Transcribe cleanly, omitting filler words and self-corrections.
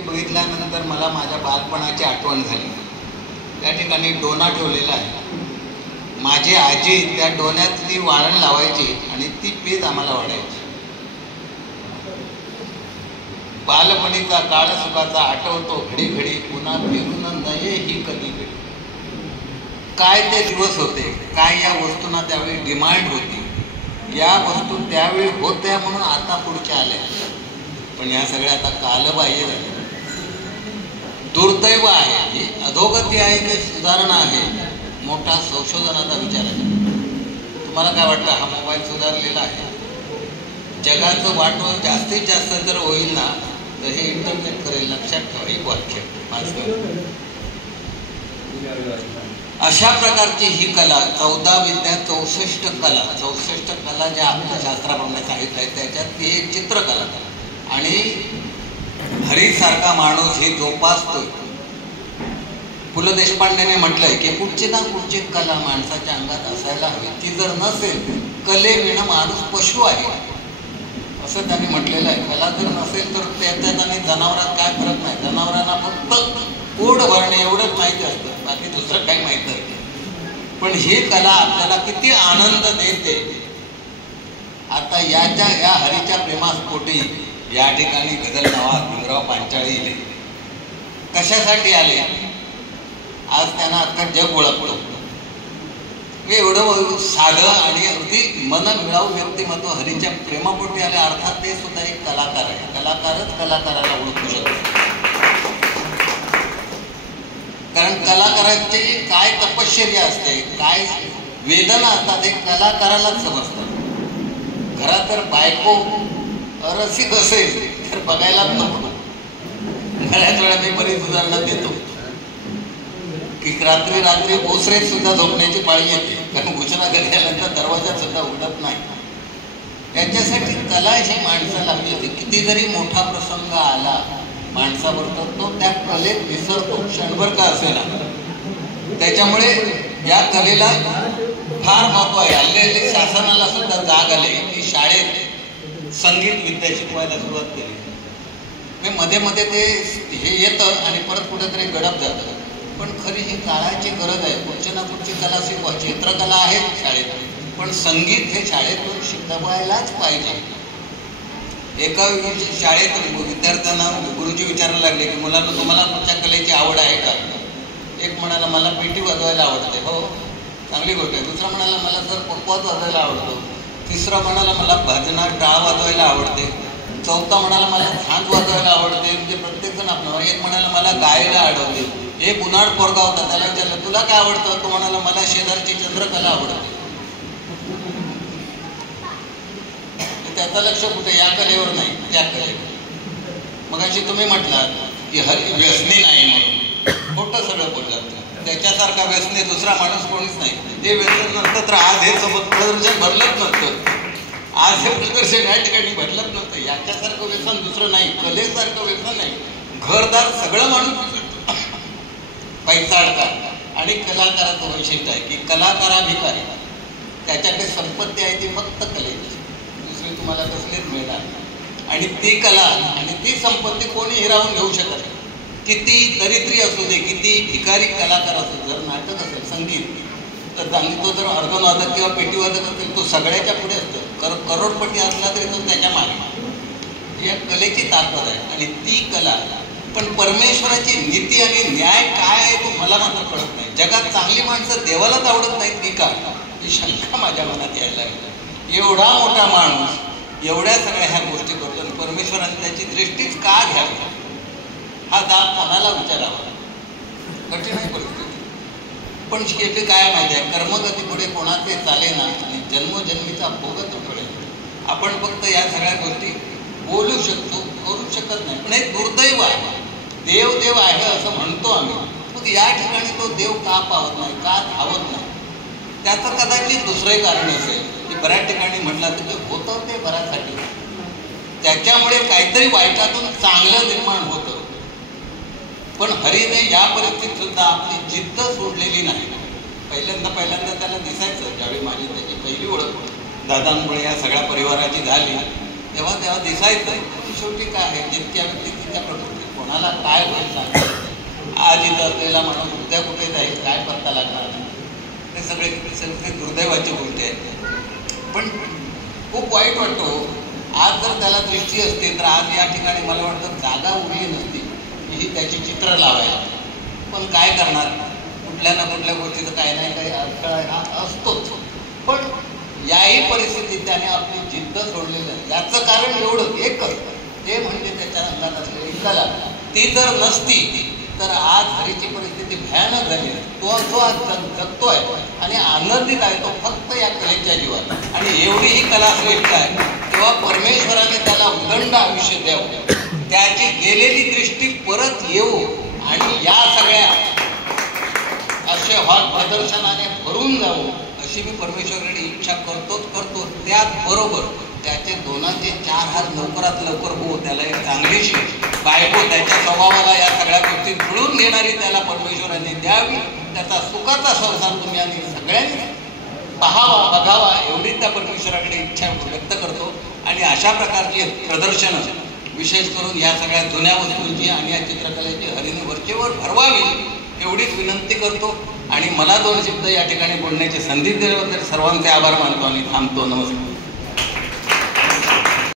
ते बघितल्यानंतर मला माझ्या बालपणाची आठवण झाली. त्या ठिकाणी डोना ठेवलेला आहे. माझी आजी त्या डोन्यात ती वाळण लावायची आणि ती पीज आम्हाला वाढायची. बालपणीचा काळसुखाचा आठवतो घडी घडी, पुन्हा फिरून नये ही कधी घडी. काय ते दिवस होते, काय या वस्तूंना त्यावेळी डिमांड होती. या वस्तू त्यावेळी होत्या म्हणून आता पुढच्या आल्या, पण या सगळ्या आता कालबाह्य झाल्या. दुर्दैव आहे, ही अधोगती आहे की सुधारणा आहे, मोठा संशोधनाचा विचार आहे. तुम्हाला काय वाटतं, हा मोबाईल सुधारलेला आहे? जगाचं वाटोळ जास्तीत जास्त जर होईल ना तर हे इंटरनेट करेल. लक्षात ठेवा एक वाक्य माझं. अशा प्रकारची ही कला 14 विद्या 64 कला 64 कला ज्या आपल्या शास्त्राप्रमाणे सांगितलं आहे त्याच्यात ती एक चित्रकला. आणि हरीसारखा माणूस हे जोपासतोय. पु ल देशपांडेने म्हटलंय की कुठची ना कुठची कला माणसाच्या अंगात असायला हवी. ती जर नसेल, कलेविना माणूस पशु आहे असं त्यांनी म्हटलेलं आहे. कला जर नसेल तर त्याच्यात आणि जनावरात काय फरक नाही. जनावरांना फक्त पोट भरणे एवढंच माहिती असतं, बाकी दुसरं काही माहीत नाही. पण ही कला आपल्याला किती आनंद देते. आता या हरीच्या प्रेमास्पोटी या ठिकाणी गझल नवाज भीमराव पांचाळी आले. कशासाठी आले? आज त्यांना अख्खा जग ओळखतो. एवढं साधं आणि अगदी मन मिळावू व्यक्तिमत्व हरीच्या प्रेमापोटी आले. अर्थात ते सुद्धा एक कलाकार आहे. कलाकारच कलाकाराला ओळखू शकतो. कारण कलाकाराची काय तपश्चर्या असते, काय वेदना असतात हे कलाकारालाच समजतात. घरात तर बायको रसिक असेल तर बघायलाच नको. बऱ्याच वेळा मी बरीच उदाहरणं देतो की रात्री रात्री ओसरेत सुद्धा झोपण्याची पाळी येते, कारण घुसरा घरी आल्यानंतर दरवाजा सुद्धा उघडत नाही. त्याच्यासाठी कला ही माणसाला हवी होती. किती जरी मोठा प्रसंग आला माणसाबरोबर तो त्या कलेत विसरतो, क्षणभर का असेना. त्याच्यामुळे या कलेला फार महत्व आहे. हल्ली शासनाला सुद्धा जाग आली की शाळेत संगीत विद्या शिकवायला सुरुवात केली. मी मध्ये मध्ये ते हे येतं आणि परत कुठेतरी गडप जातं. पण खरी ही काळाची गरज आहे. कुठची ना कुठची कला शिकवा. चित्रकला आहे शाळेत, पण संगीत हे शाळेतून शिकवायलाच पाहिजे. एका शाळेत विद्यार्थ्यांना गुरुजी विचारायला लागले की मुलांना तुम्हाला कुठच्या कलेची आवड आहे का? एक म्हणाला मला पेटी वाजवायला आवडते. हो, चांगली गोष्ट आहे. दुसरा म्हणाला मला सर पकवाज वाजवायला आवडतो. तिसरा म्हणाला मला भजनात टाळ वाजवायला आवडते. चौथा म्हणाला मला झांज वाजवायला आवडते. म्हणजे प्रत्येकजण आपलं. एक म्हणाला मला गायला आवडते. एक उन्हाळ पोरगा होता, त्याला विचारलं तुला काय आवडतं? तो म्हणाला मला शेजारची चंद्रकला आवडते. त्याचं लक्ष कुठे? या कलेवर नाही, त्या कलेवर. मग अशी तुम्ही म्हटलात की हरी व्यसनी नाही म्हणून, मोठं सगळं बोललात. त्याच्यासारखा व्यसनी दुसरा माणूस कोणीच नाही. ते व्यसन नसतं तर आज हे प्रदर्शन भरलंच नसतं. आज हे प्रदर्शन या ठिकाणी भरलंच नसतं. याच्यासारखं व्यसन दुसरं नाही, कलेसारखं व्यसन नाही. घरदार सगळं माणूस पैसाडतात. आणि कलाकाराचं वैशिष्ट्य आहे की कलाकाराभिकारी, त्याच्याकडे संपत्ती आहे ती फक्त कलेची, दुसरी तुम्हाला कसलीच मिळणार. आणि ती कला आणि ती संपत्ती कोणी हिरावून घेऊ शकत नाही. किती दरिद्री असू दे, किती भिकारी कलाकार असू. जर नाटक असेल, संगीत, तर चांगली तो जर अर्धवादक किंवा पेटीवादक असेल तो सगळ्याच्या पुढे असतो. करोडपती असला तरी तो त्याच्या मागे. या कलेची ताकद आहे आणि ती कला. पण परमेश्वराची नीती आणि न्याय काय आहे तो मला मात्र कळत नाही. जगात चांगली माणसं देवालाच आवडत नाहीत की काय, ही शंका माझ्या मनात यायला लागली. एवढा मोठा माणूस एवढ्या सगळ्या ह्या गोष्टी करतो आणि परमेश्वराने त्याची दृष्टीच का घ्यावी, हा दाब कोणाला विचारावा. कठीण आहे परिस्थिती. पण शेवटी काय माहिती आहे, कर्मगती पुढे कोणाचे चालेना आणि जन्मोजन्मीचा भोगच पडेल. आपण फक्त या सगळ्या गोष्टी बोलू शकतो, करू शकत नाही. पण हे दुर्दैव आहे. देव देव आहे असं म्हणतो आम्ही, मग या ठिकाणी तो देव का पावत नाही, का धावत नाही? त्याचं कदाचित दुसरंही कारण असेल की बऱ्याच ठिकाणी म्हटलं तर ते होतं ते बऱ्याचसाठी, त्याच्यामुळे काहीतरी वाईटातून चांगलं निर्माण होतं. पण हरीने या परिस्थितीत सुद्धा आपली जिद्द सोडलेली नाही. पहिल्यांदा त्याला दिसायचं, ज्यावेळी माझी त्याची पहिली ओळख दादांमुळे या सगळ्या परिवाराची झाली तेव्हा दिसायचं की शेवटी काय आहे, जितक्या व्यक्ती तितक्या प्रकृती. कोणाला काय होईल सांगा. आज इथं असलेला माणूस उद्या कुठे जाईल काय पत्ता लागणार नाही. हे सगळे दुर्दैवाची गोष्टी आहेत. पण खूप वाईट वाटतो. आज जर त्याला दृष्टी असते तर आज या ठिकाणी मला वाटतं जागा उरली नसती ही त्याची चित्र लावायला. पण काय करणार, कुठल्या ना कुठल्या गोष्टीचं काही नाही काही अडथळा हा असतोच. पण याही परिस्थितीत त्याने आपली जिद्द सोडलेली आहे. याचं कारण एवढं एकच, ते म्हणजे त्याच्या अंगात असलेली कला. ती जर नसती तर आज घरीची परिस्थिती भयानक झाली. तो आज जगतोय आणि आनंदित आहे तो फक्त या कलेच्या जीवात. आणि एवढी ही कला श्रेष्ठ आहे तेव्हा परमेश्वराने त्याला उदंड आयुष्य द्यावं, त्याची गेलेली दृष्टी परत येऊ आणि या सगळ्या असे हॉल प्रदर्शनाने भरून जाऊ अशी मी परमेश्वराकडे इच्छा करतो. त्याचबरोबर त्याचे 2 ते 4 हात लवकरात लवकर हो, त्याला एक चांगलीशी बायको त्याच्या स्वभावाला या सगळ्या गोष्टी जुळून घेणारी त्याला परमेश्वराने द्यावी. त्याचा सुखाचा संसार तुम्ही आणि सगळ्यांनी बघावा एवढी त्या परमेश्वराकडे इच्छा व्यक्त करतो. आणि अशा प्रकारची प्रदर्शनं विशेष करून या सगळ्या जुन्या वस्तूंची आणि या चित्रकलेची हरीने वरचेवर भरवावी एवढीच विनंती करतो. आणि मला 2 शब्द या ठिकाणी बोलण्याची संधी दिल्याबद्दल सर्वांचे आभार मानतो आणि थांबतो. नमस्कार.